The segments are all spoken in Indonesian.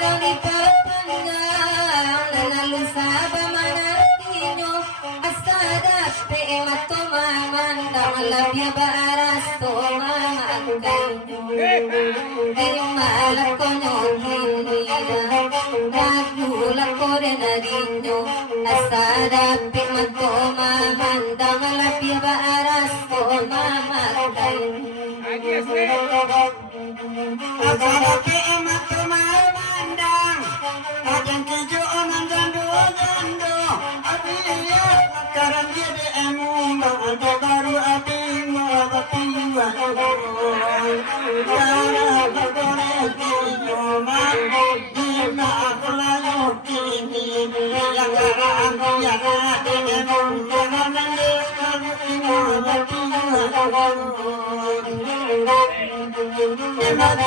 daw ni Papanggang nanalong sa pamanarino asadat pe matumamandang labya baras tumamagay ngayong malak ko nyo hinira nagulat ko rin na rin nyo asadat pe matumamandang labya baras tumamagay Asarapi emat tumamandang Adang kejo onang jando Apiya karang jadi emu Ada baru api Mawati Kara bagore kiyo Dima aku layu kini Yang kara aku yang ada emu Jangan nande karu Mawati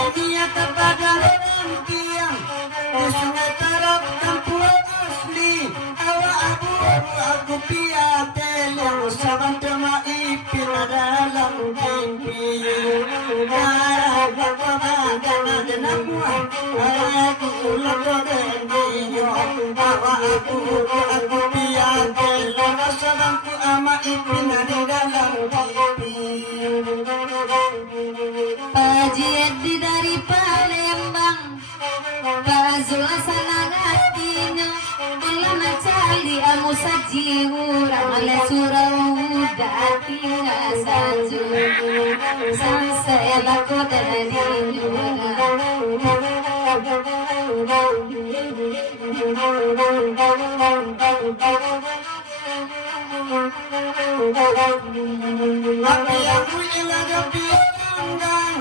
Dia kepada orang tiang di sungai tarap kampung asli awak aku piatel yang saban tema ipin dalam mimpi darah bagaimana denamua aku lakukan dia awak aku piatel yang saban ku ama ipin dalam mimpi Pajiedi dari Palembang Pazul asanagatinya Ula mencari amu sajihurang Ale surau datinga saju Sansaya lako dari Tapi aku ilaga pianggang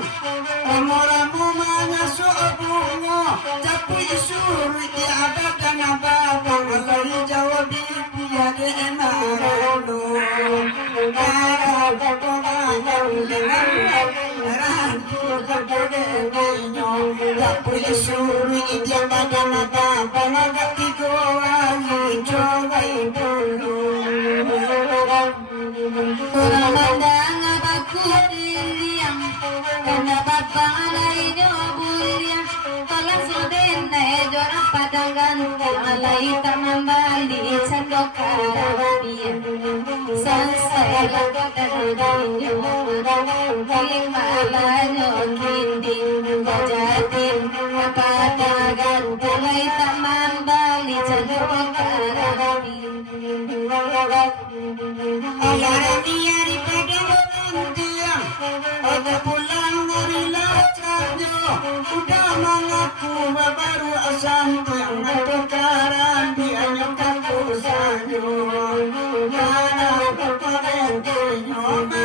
Ramu-ramu manyasu abungo Tapi isuri di ada dan abang Lari jawab di piade enaralo Kaya bakonanya dengan Rantu kebode benyo Tapi isuri di ada dan abang Agak tigo wali coba dulu Kurang pandang abaku diriang Pendapat pangalay nyo buliang Kalang suden na joran padang ganti Alay tamambali sando karabian Sansay lago dadinyo King malanyo kindi Kajatin kapatagan Alay tamambali sando karabian Alarang dia di pedang tiang Ada pulang dari lacarnya Udah mengaku baru asam tiang Ada karan dia nyokap kusanyo Karena keparen kenyoma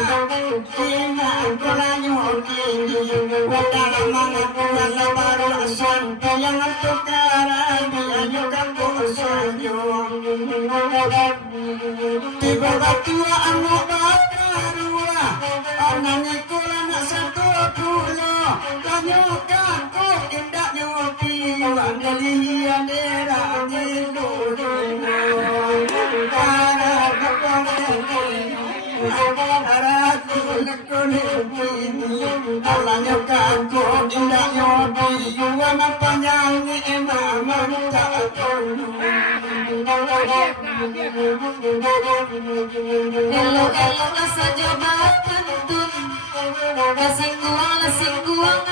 Kina kulanyo kini Wadala mengaku baru asam tiang Ada karan dia nyokap kusanyo Tiba batua anu bakarua Anani kula nak satu pulau Tanyokan ko indak nyopi Andalian dera ngidulu Para kapoleng Aratu nekuliti Allah nyokan ko indak nyopi Yuwana panjang imaman tak tolu Elo-elo asa coba pantun Kasingguang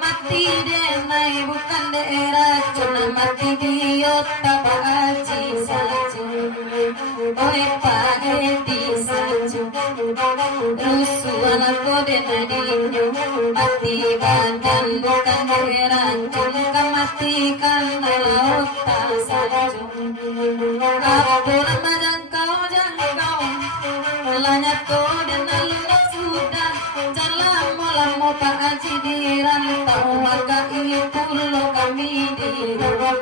Mati denai bukan daerah Cuma mati diot Tapa aji saju Oe pae di saju Rusuhan aku denadinyo Mati badan bukan daerah Cuma matikan laut tak saju Aku badan kau jangan kau Lanya kau dan lalu sudah Jalan malam Pak Haji dirantau Agak itu lo kami di rumah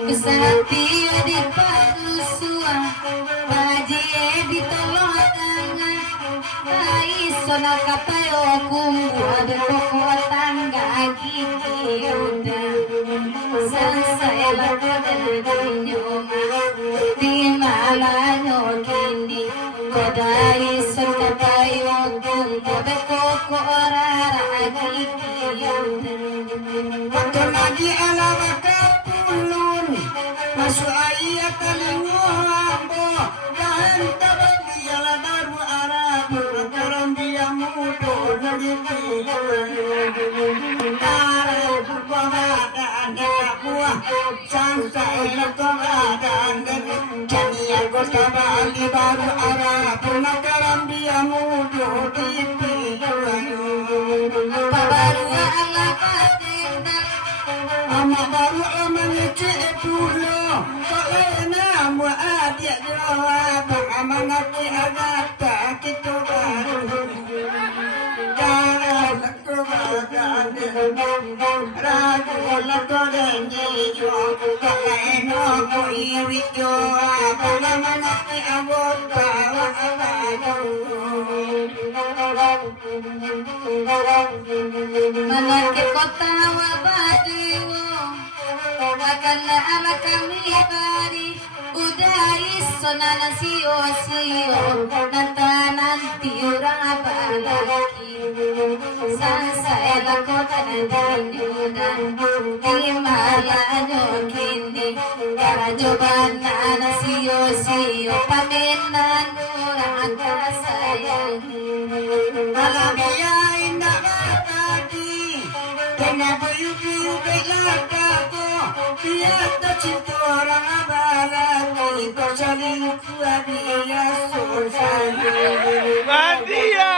Kesati di padusuan Haji di tolong tangan Sona kapayo kumbu Ada pokok tangga gigi udah Sansaya lago dadinyo Di malanyo kini Kodai son kapayo kok ora lagi Waktu lagi ala kapulun masuk ayat telingo dan tabagi ala baru arab karam dia mudo lagi arab kuwada anda kuah santai kuwada anda jadi aku tabagi baru arab karam dia mudo di baru ala patendang ama baru amanya cek dulu kalena mu adia jawab amanat ki agata kita baru jangan kebagan ragu lato dengi jo kalena ku iri jo amanat ki agota Malaki kota wabadiwo Akala ama kami bari Udai sonana siyo Nantanan tiurang apalaki Sansa ela kota na dinudan Himala nyo kindi Karajoban na na siyo Paminan murang akasayang Alabiyain na katati Tinabayubi belakako Piyata cinturang abalaki Kosaling kuabiya sosali Matia!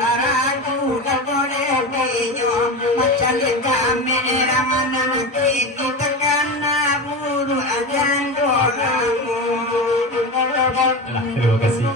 Araku kakore peyo Macalik kami erangan kini Tekan buru ajan dolamu Terima kasih.